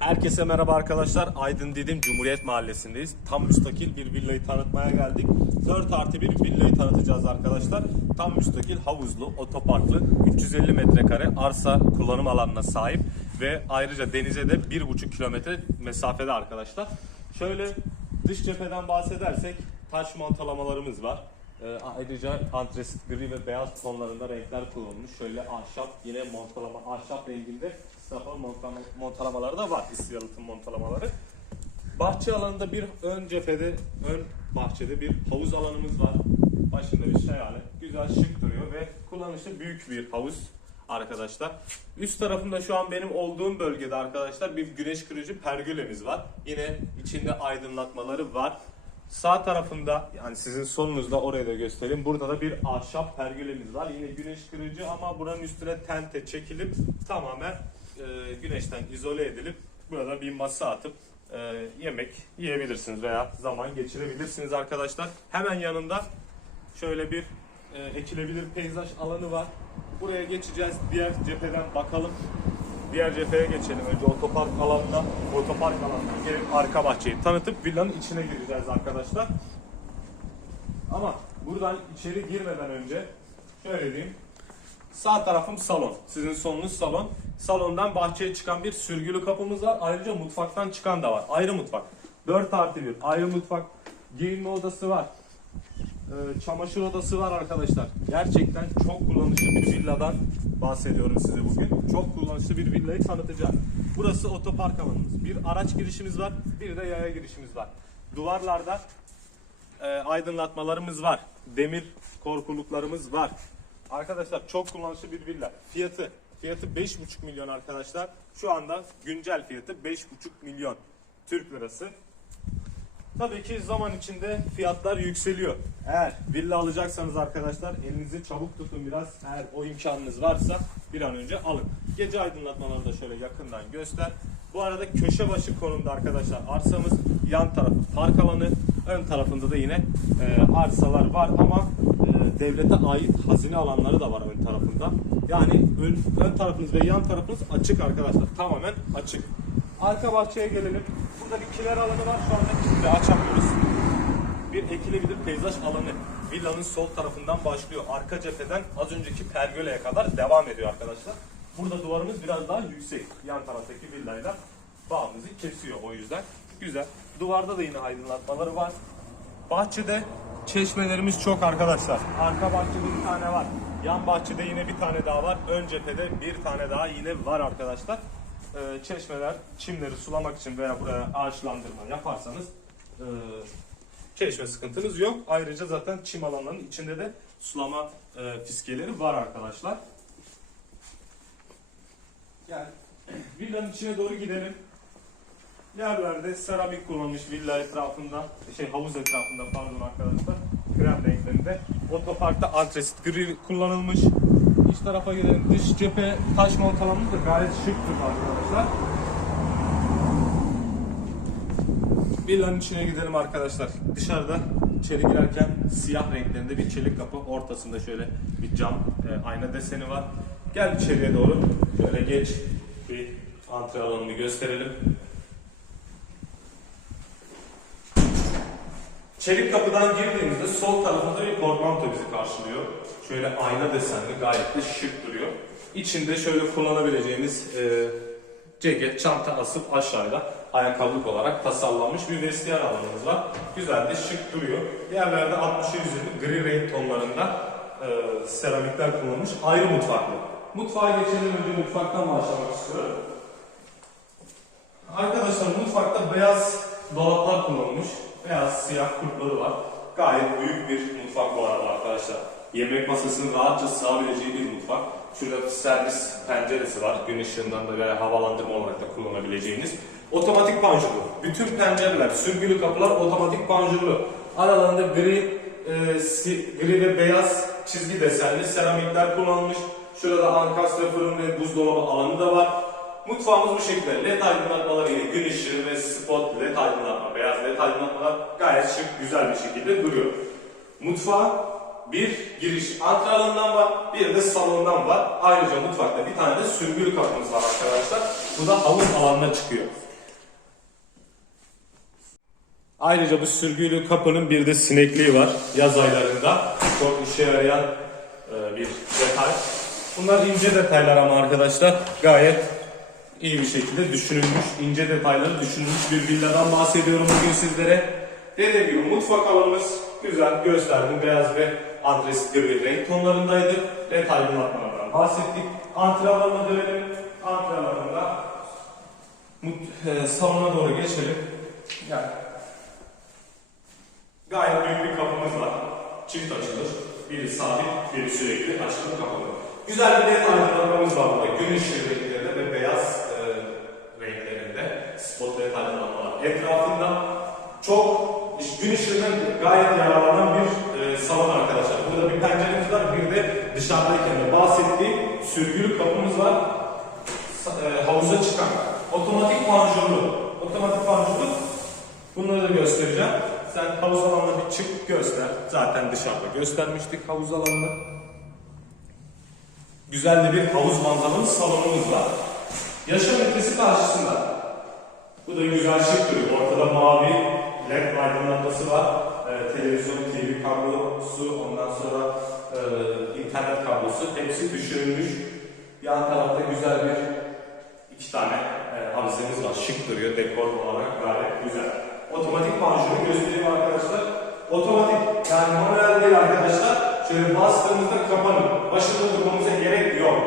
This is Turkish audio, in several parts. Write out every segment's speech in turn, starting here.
Herkese merhaba arkadaşlar. Aydın Didim Cumhuriyet Mahallesi'ndeyiz. Tam müstakil bir villayı tanıtmaya geldik. 4 artı bir villayı tanıtacağız arkadaşlar. Tam müstakil, havuzlu, otoparklı, 350 metrekare arsa kullanım alanına sahip ve ayrıca denize de 1,5 kilometre mesafede arkadaşlar. Şöyle dış cepheden bahsedersek taş montalamalarımız var. Ee, ayrıca antresit gri ve beyaz tonlarında renkler kullanılmış. Şöyle ahşap yine montalama ahşap renginde montalama, montalamaları da var. İsti yalıtım montalamaları. Bahçe alanında bir ön cephede, ön bahçede bir havuz alanımız var. Başında bir şelale. Güzel şık duruyor ve kullanışlı büyük bir havuz arkadaşlar. Üst tarafında şu an benim olduğum bölgede arkadaşlar bir güneş kırıcı pergolemiz var. Yine içinde aydınlatmaları var. Sağ tarafında yani sizin solunuzda oraya da göstereyim. Burada da bir ahşap pergolemiz var. Yine güneş kırıcı ama buranın üstüne tente çekilip tamamen e, güneşten izole edilip burada bir masa atıp e, yemek yiyebilirsiniz veya zaman geçirebilirsiniz arkadaşlar. Hemen yanında şöyle bir e, ekilebilir peyzaj alanı var. Buraya geçeceğiz. Diğer cepheden bakalım. Diğer cepheye geçelim. Önce otopark alanına, otopark alanına gelip arka bahçeyi tanıtıp villanın içine gireceğiz arkadaşlar. Ama buradan içeri girmeden önce şöyle diyeyim. Sağ tarafım salon. Sizin solunuz salon. Salondan bahçeye çıkan bir sürgülü kapımız var. Ayrıca mutfaktan çıkan da var. Ayrı mutfak. 4 artı 1. Ayrı mutfak. Giyinme odası var. Ee, çamaşır odası var arkadaşlar. Gerçekten çok kullanışlı bir villadan bahsediyorum size bugün. Çok kullanışlı bir villayı tanıtacağım. Burası otopark alanımız. Bir araç girişimiz var, bir de yaya girişimiz var. Duvarlarda e, aydınlatmalarımız var. Demir korkuluklarımız var. Arkadaşlar çok kullanışlı bir villa. Fiyatı fiyatı 5,5 milyon arkadaşlar. Şu anda güncel fiyatı 5,5 milyon Türk lirası. Tabii ki zaman içinde fiyatlar yükseliyor. Eğer villa alacaksanız arkadaşlar elinizi çabuk tutun biraz. Eğer o imkanınız varsa bir an önce alın. Gece aydınlatmalarını da şöyle yakından göster. Bu arada köşe başı konumda arkadaşlar arsamız yan tarafı park alanı. Ön tarafında da yine e, arsalar var ama e, devlete ait hazine alanları da var ön tarafında. Yani ön, ön tarafınız ve yan tarafınız açık arkadaşlar. Tamamen açık. Arka bahçeye gelelim. Burada bir kiler alanı var. Şu anda kilidi açamıyoruz. Bir ekilebilir peyzaj alanı. Villanın sol tarafından başlıyor. Arka cepheden az önceki pergoleye kadar devam ediyor arkadaşlar. Burada duvarımız biraz daha yüksek. Yan taraftaki villayla bağımızı kesiyor o yüzden. Güzel. Duvarda da yine aydınlatmaları var. Bahçede çeşmelerimiz çok arkadaşlar. Arka bahçede bir tane var. Yan bahçede yine bir tane daha var. Ön cephede bir tane daha yine var arkadaşlar. Ee, çeşmeler, çimleri sulamak için veya buraya ağaçlandırma yaparsanız e, çeşme sıkıntınız yok. Ayrıca zaten çim alanlarının içinde de sulama e, fiskeleri var arkadaşlar. Gel. Villanın içine doğru gidelim. Yerlerde seramik kullanılmış villa etrafında, şey havuz etrafında pardon arkadaşlar. Krem renklerinde. Otoparkta antresit gri kullanılmış. İç tarafa gidelim. Dış cephe taş montalamamız da gayet şıktır arkadaşlar. Villanın içine gidelim arkadaşlar. Dışarıda içeri girerken siyah renklerinde bir çelik kapı. Ortasında şöyle bir cam e, ayna deseni var. Gel içeriye doğru. Şöyle geç. Bir antre alanını gösterelim. Çelik kapıdan girdiğimizde sol tarafında bir portmanto bizi karşılıyor. Şöyle ayna desenli gayet de şık duruyor. İçinde şöyle kullanabileceğimiz e, ceket, çanta asıp aşağıda ayakkabılık olarak tasarlanmış bir vestiyer alanımız var. Güzel de şık duruyor. Yerlerde 60'ı üzeri gri renk tonlarında e, seramikler kullanılmış. Ayrı mutfaklı. Mutfağa geçelim önce mutfaktan başlamak istiyorum. Arkadaşlar mutfakta beyaz dolaplar kullanılmış. Beyaz siyah kulpları var. Gayet büyük bir mutfak bu arada arkadaşlar. Yemek masasının rahatça sığabileceği bir mutfak. Şurada servis penceresi var. Gün ışığından da veya havalandırma olarak da kullanabileceğiniz. Otomatik panjurlu. Bütün pencereler, sürgülü kapılar otomatik panjurlu. Aralarında gri, e, si- gri ve beyaz çizgi desenli seramikler kullanılmış. Şurada ankastre fırın ve buzdolabı alanı da var. Mutfağımız bu şekilde. LED aydınlatmaları ile gün ışığı ve spot LED aydınlatma, beyaz LED aydınlatmalar gayet güzel bir şekilde duruyor. Mutfağa bir giriş antre alanından var, bir de salondan var. Ayrıca mutfakta bir tane de sürgülü kapımız var arkadaşlar. Bu da havuz alanına çıkıyor. Ayrıca bu sürgülü kapının bir de sinekliği var yaz aylarında. Çok işe yarayan e, bir detay. Bunlar ince detaylar ama arkadaşlar gayet iyi bir şekilde düşünülmüş, ince detayları düşünülmüş bir villadan bahsediyorum bugün sizlere. Dediğim gibi mutfak alanımız güzel, gösterdim. Beyaz ve adres gri renk tonlarındaydı. Net aydınlatmalardan bahsettik. Antre alanına dönelim. Antre alanında mut- e, salona doğru geçelim. Yani Gayet büyük bir kapımız var. Çift açılır. Biri sabit, biri sürekli açılır kapalı. Güzel bir net aydınlatmamız var burada. Gün ışığı renklerinde ve beyaz gayet yararlanan bir e, salon arkadaşlar. Burada bir penceremiz var, bir de dışarıdayken de bahsettiğim sürgülü kapımız var. E, havuza çıkan. Otomatik panjurlu. Otomatik panjurlu Bunları da göstereceğim. Sen havuz alanına bir çık göster. Zaten dışarıda göstermiştik havuz alanını. Güzel de bir havuz manzaralı salonumuz var. Yaşam ünitesi karşısında. Bu da güzel şık duruyor. Ortada mavi led aydınlatması var. Ee, televizyon, TV kablosu, ondan sonra e, internet kablosu. Hepsi düşürülmüş. Yan tarafta güzel bir iki tane e, havuzemiz var. Şık duruyor. Dekor olarak gayet güzel. Otomatik panjuru göstereyim arkadaşlar. Otomatik yani manuel değil arkadaşlar. Şöyle bastığımızda kapanır. Başında durmamıza gerek yok.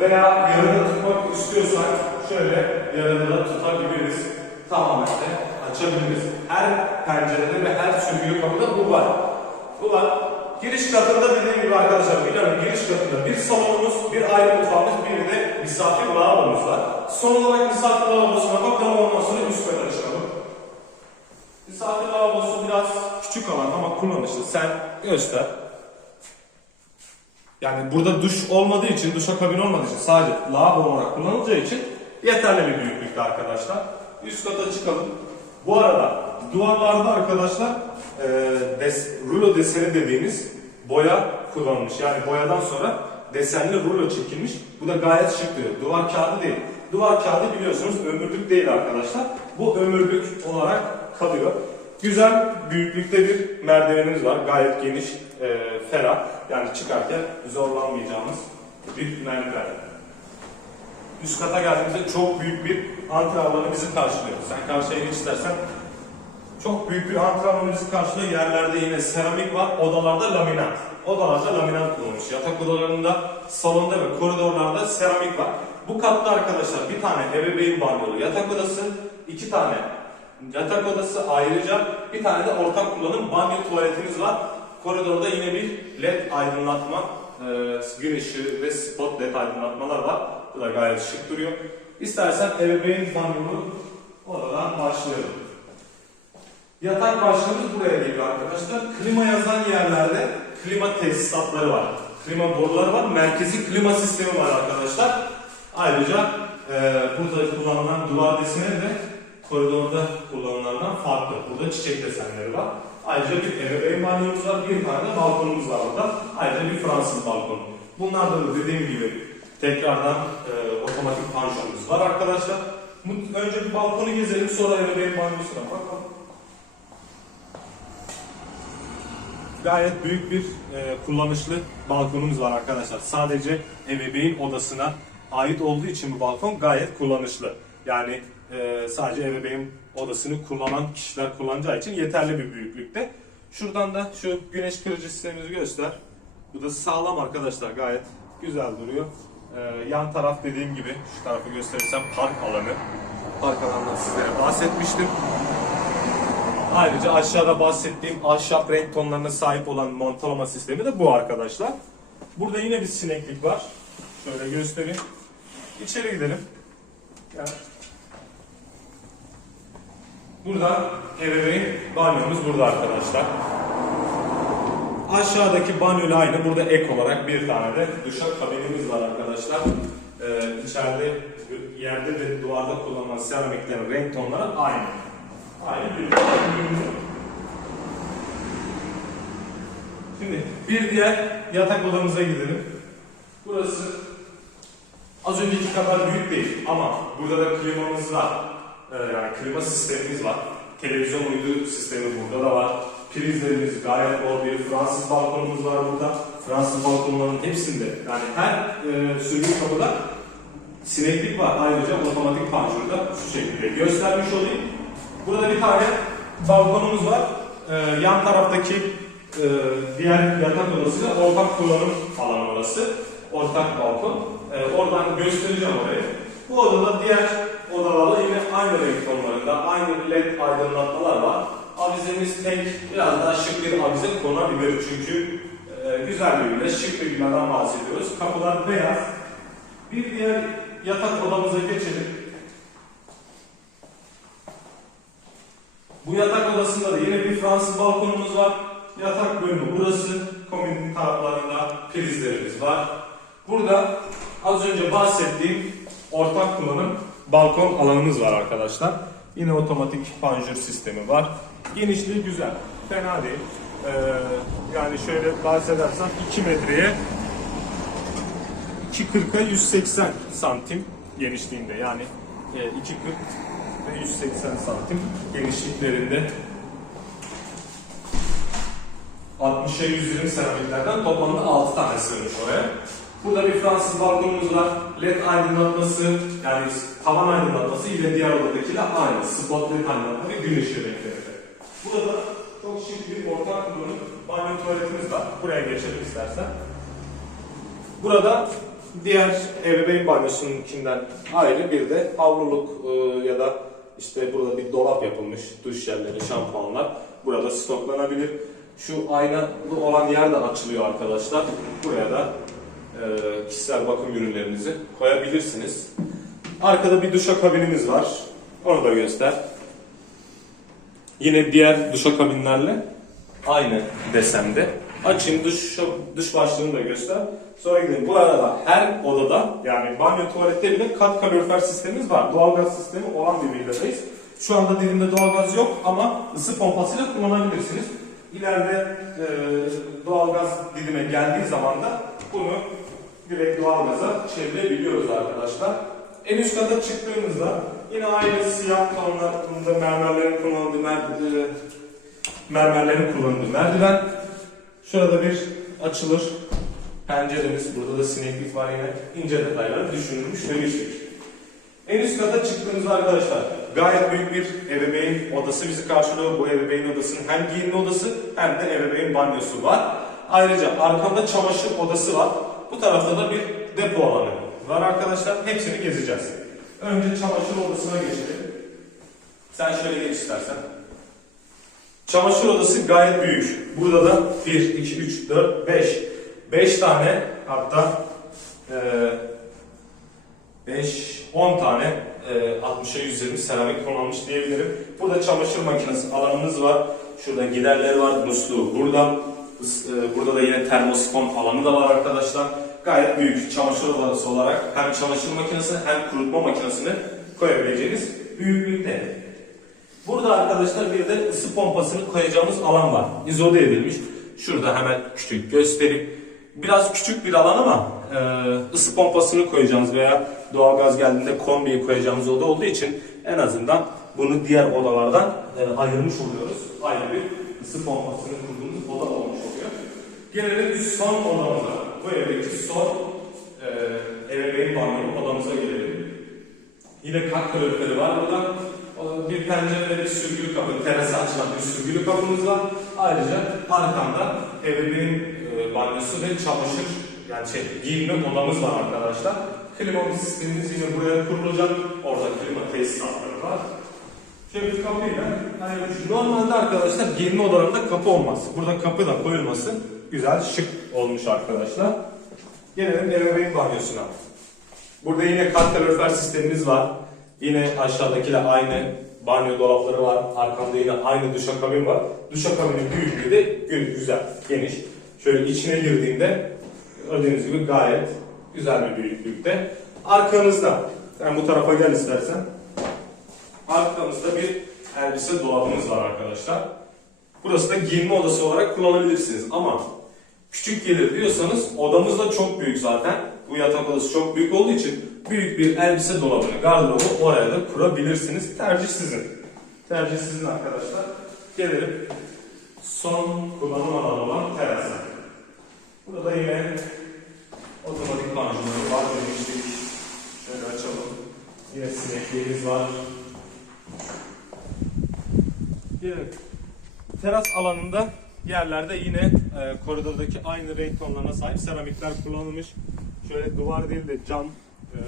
Veya yarıda tutmak istiyorsak şöyle yarıda da tutabiliriz. Tamamen de açabiliriz. Her pencerede ve her sürgülü kapıda bu var. Bu var. Giriş katında dediğim gibi arkadaşlar villanın giriş katında bir salonumuz, bir ayrı mutfağımız, bir de misafir lavabomuz var. Son olarak misafir lavabosuna bakalım ondan sonra üst kata çıkalım. Misafir lavabosu biraz küçük alan ama kullanışlı. Sen göster. Yani burada duş olmadığı için, duşa kabin olmadığı için sadece lavabo olarak kullanılacağı için yeterli bir büyüklükte arkadaşlar. Üst kata çıkalım. Bu arada duvarlarda arkadaşlar e, des, rulo deseni dediğimiz boya kullanılmış. Yani boyadan sonra desenli rulo çekilmiş. Bu da gayet şık duruyor. Duvar kağıdı değil. Duvar kağıdı biliyorsunuz ömürlük değil arkadaşlar. Bu ömürlük olarak kalıyor. Güzel büyüklükte bir merdivenimiz var. Gayet geniş, e, ferah. Yani çıkarken zorlanmayacağımız bir merdiven. Üst kata geldiğimizde çok büyük bir antre alanı bizi karşılıyor. Sen karşıya geç istersen. Çok büyük bir antre alanı bizi karşılıyor. Yerlerde yine seramik var. Odalarda laminat. Odalarda laminat kullanılmış. Yatak odalarında, salonda ve koridorlarda seramik var. Bu katta arkadaşlar bir tane ebeveyn banyolu yatak odası, iki tane yatak odası ayrıca bir tane de ortak kullanım banyo tuvaletimiz var. Koridorda yine bir led aydınlatma, e, gün ve spot led aydınlatmalar var. Bu da gayet şık duruyor. İstersen ebeveyn banyolu odadan başlayalım. Yatak başlığımız buraya geliyor arkadaşlar. Klima yazan yerlerde klima tesisatları var. Klima boruları var. Merkezi klima sistemi var arkadaşlar. Ayrıca e, burada kullanılan duvar desenleri de koridorda kullanılanlardan farklı. Burada çiçek desenleri var. Ayrıca bir ebeveyn banyomuz var. Bir tane balkonumuz var burada. Ayrıca bir Fransız balkonu. Bunlarda da dediğim gibi tekrardan e, otomatik panjurumuz var arkadaşlar. Önce bir balkonu gezelim sonra ebeveyn banyosuna bakalım. Gayet büyük bir e, kullanışlı balkonumuz var arkadaşlar. Sadece ebeveyn odasına ait olduğu için bu balkon gayet kullanışlı. Yani e, sadece ebeveyn odasını kullanan kişiler kullanacağı için yeterli bir büyüklükte. Şuradan da şu güneş kırıcı sistemimizi göster. Bu da sağlam arkadaşlar gayet güzel duruyor. E, yan taraf dediğim gibi şu tarafı gösterirsem park alanı. Park alanından sizlere bahsetmiştim. Ayrıca aşağıda bahsettiğim ahşap renk tonlarına sahip olan montalama sistemi de bu arkadaşlar. Burada yine bir sineklik var. Şöyle göstereyim. İçeri gidelim. Burada ebeveyn banyomuz burada arkadaşlar. Aşağıdaki banyoyla aynı. Burada ek olarak bir tane de duşa kabinimiz var arkadaşlar. Ee, içeride yerde ve duvarda kullanılan seramiklerin renk tonları aynı. Aynı bir Şimdi bir diğer yatak odamıza gidelim. Burası az önceki kadar büyük değil ama burada da klimamız var. Ee, yani klima sistemimiz var. Televizyon uydu sistemi burada da var. Prizlerimiz gayet bol bir Fransız balkonumuz var burada. Fransız balkonların hepsinde yani her e, sürgü kapıda sineklik var. Ayrıca otomatik panjurda şu şekilde göstermiş olayım. Burada bir tane balkonumuz var. Ee, yan taraftaki e, diğer yatak odasıyla ortak kullanım alanı orası. Ortak balkon. Ee, oradan göstereceğim orayı. Bu odada diğer odalarla yine aynı renk tonlarında, aynı led aydınlatmalar var. Avizemiz tek, biraz daha şık bir avize konabilir çünkü e, güzel bir villa, şık bir villadan bahsediyoruz. Kapılar beyaz. Bir diğer yatak odamıza geçelim. Bu yatak odasında da yine bir Fransız balkonumuz var. Yatak bölümü burası. Komodin taraflarında prizlerimiz var. Burada az önce bahsettiğim ortak kullanım balkon alanımız var arkadaşlar. Yine otomatik panjur sistemi var. Genişliği güzel. Fena değil. Ee, yani şöyle bahsedersem 2 metreye 2.40'a 180 santim genişliğinde yani e, 2.40 ve 180 santim genişliklerinde 60'a 120 seramiklerden toplamda 6 tane sığmış oraya. Burada bir Fransız balkonumuz var. LED aydınlatması yani tavan aydınlatması ile diğer odadakiyle aynı. Spot LED aydınlatma ve gün ışığı renklerinde. Şık bir ortak kullanım banyo tuvaletimiz var. Buraya geçelim istersen. Burada diğer ebeveyn banyosununkinden ayrı bir de havluluk e, ya da işte burada bir dolap yapılmış. Duş jelleri, şampuanlar burada stoklanabilir. Şu aynalı olan yer de açılıyor arkadaşlar. Buraya da e, kişisel bakım ürünlerinizi koyabilirsiniz. Arkada bir duşakabinimiz var. Onu da göster. Yine diğer duşakabinlerle aynı desende. Açayım duş, duş başlığını da göster. Sonra gidelim. Bu arada her odada yani banyo tuvalette bile kat kalorifer sistemimiz var. Doğalgaz sistemi olan bir villadayız. Şu anda dilimde doğalgaz yok ama ısı pompasıyla kullanabilirsiniz. İleride e, doğalgaz dilime geldiği zaman da bunu direkt doğalgaza çevirebiliyoruz arkadaşlar. En üst kata çıktığımızda yine aynı siyah tonlarında mermerlerin kullanıldığı mer e, mermerlerin kullanıldığı merdiven. Şurada bir açılır penceremiz. Burada da sineklik var yine. ince detaylar düşünülmüş demiştik. En üst kata çıktığımızda arkadaşlar gayet büyük bir ebeveyn odası bizi karşılıyor. Bu ebeveyn odasının hem giyinme odası hem de ebeveyn banyosu var. Ayrıca arkamda çamaşır odası var. Bu tarafta da bir depo alanı var arkadaşlar. Hepsini gezeceğiz. Önce çamaşır odasına geçelim. Sen şöyle geç istersen. Çamaşır odası gayet büyük. Burada da 1, 2, 3, 4, 5. 5 tane hatta e, 5, 10 tane e, 60'a 120 seramik konulmuş diyebilirim. Burada çamaşır makinesi alanımız var. Şurada giderleri var. Musluğu burada. E, Burada da yine termosifon alanı da var arkadaşlar. Gayet büyük çamaşır odası olarak hem çamaşır makinesi hem kurutma makinesini koyabileceğiniz büyüklükte. Burada arkadaşlar bir de ısı pompasını koyacağımız alan var. İzole edilmiş. Şurada hemen küçük göstereyim. Biraz küçük bir alan ama e, ısı pompasını koyacağımız veya doğalgaz geldiğinde kombiyi koyacağımız oda olduğu için en azından bunu diğer odalardan e, ayırmış oluyoruz. Ayrı bir ısı pompasını kurduğumuz oda olmuş oluyor. Gelelim son odamıza. Bu evdeki son e, ebeveyn banyo odamıza gelelim. Yine kat kaloriferi var burada. Bir pencere ve bir sürgülü kapı, terasa açılan bir sürgülü kapımız var. Ayrıca arkamda ebeveyn e, banyosu ve çamaşır yani şey giyinme odamız var arkadaşlar. Klima sistemimiz yine buraya kurulacak. Orada klima tesisatları var. Bir kapıyla hani normalde arkadaşlar giyinme odalarında kapı olmaz. Burada kapı da koyulması güzel şık olmuş arkadaşlar. Gelelim ebeveyn banyosuna. Burada yine kat kalorifer sistemimiz var. Yine aşağıdakiyle aynı banyo dolapları var. Arkamda yine aynı duşakabin var. Duşakabinin büyüklüğü de gü- güzel, geniş. Şöyle içine girdiğinde gördüğünüz gibi gayet güzel bir büyüklükte. Arkamızda, sen bu tarafa gel istersen. Arkamızda bir elbise dolabımız var arkadaşlar. Burası da giyinme odası olarak kullanabilirsiniz ama küçük gelir diyorsanız odamız da çok büyük zaten. Bu yatak odası çok büyük olduğu için büyük bir elbise dolabını, gardırobu oraya da kurabilirsiniz. Tercih sizin. Tercih sizin arkadaşlar. Gelelim son kullanım alanı olan terasa. Burada yine otomatik panjurları var demiştik. Şöyle açalım. Yine sinekliğimiz var. Gelelim. Teras alanında yerlerde yine e, koridordaki aynı renk tonlarına sahip seramikler kullanılmış. Şöyle duvar değil de cam e,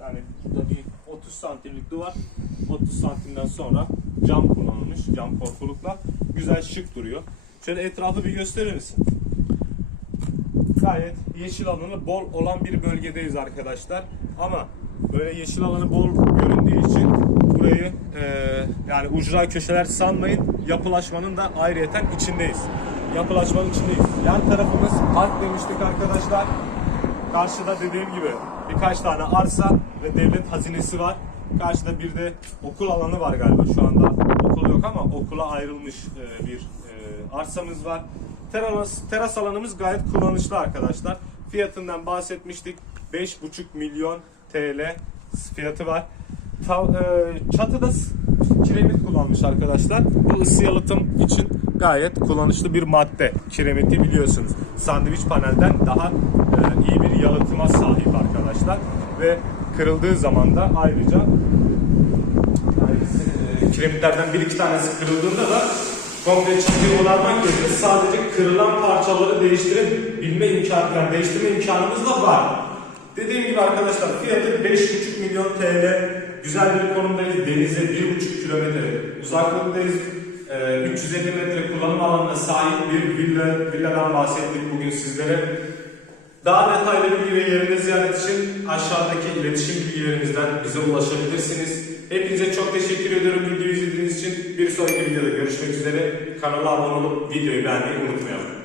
yani burada bir 30 santimlik duvar 30 santimden sonra cam kullanılmış. Cam korkulukla güzel şık duruyor. Şöyle etrafı bir gösterir misin? Gayet yeşil alanı bol olan bir bölgedeyiz arkadaşlar. Ama böyle yeşil alanı bol göründüğü için burayı e, yani ucra köşeler sanmayın. Yapılaşmanın da ayrıyeten içindeyiz. Yapılaşmanın içindeyiz. Yan tarafımız park demiştik arkadaşlar. Karşıda dediğim gibi birkaç tane arsa ve devlet hazinesi var. Karşıda bir de okul alanı var galiba. Şu anda okul yok ama okula ayrılmış e, bir e, arsamız var. Teras, teras alanımız gayet kullanışlı arkadaşlar. Fiyatından bahsetmiştik. 5,5 milyon TL fiyatı var. E, çatıda kiremit kullanmış arkadaşlar. Bu ısı yalıtım için gayet kullanışlı bir madde. Kiremiti biliyorsunuz. Sandviç panelden daha e, iyi bir yalıtıma sahip arkadaşlar. Ve kırıldığı zaman da ayrıca e, kiremitlerden bir iki tanesi kırıldığında da komple çizgi onarmak yerine sadece kırılan parçaları değiştirebilme imkanı, yani değiştirme imkanımız da var. Dediğim gibi arkadaşlar fiyatı 5,5 milyon TL. Güzel bir konumdayız. Denize 1,5 kilometre uzaklıktayız. Ee, 350 metre kullanım alanına sahip bir villa, villadan bahsettik bugün sizlere. Daha detaylı bilgi ve yerine ziyaret için aşağıdaki iletişim bilgilerimizden bize ulaşabilirsiniz. Hepinize çok teşekkür ediyorum videoyu izlediğiniz için. Bir sonraki videoda görüşmek üzere. Kanala abone olup videoyu beğenmeyi unutmayalım.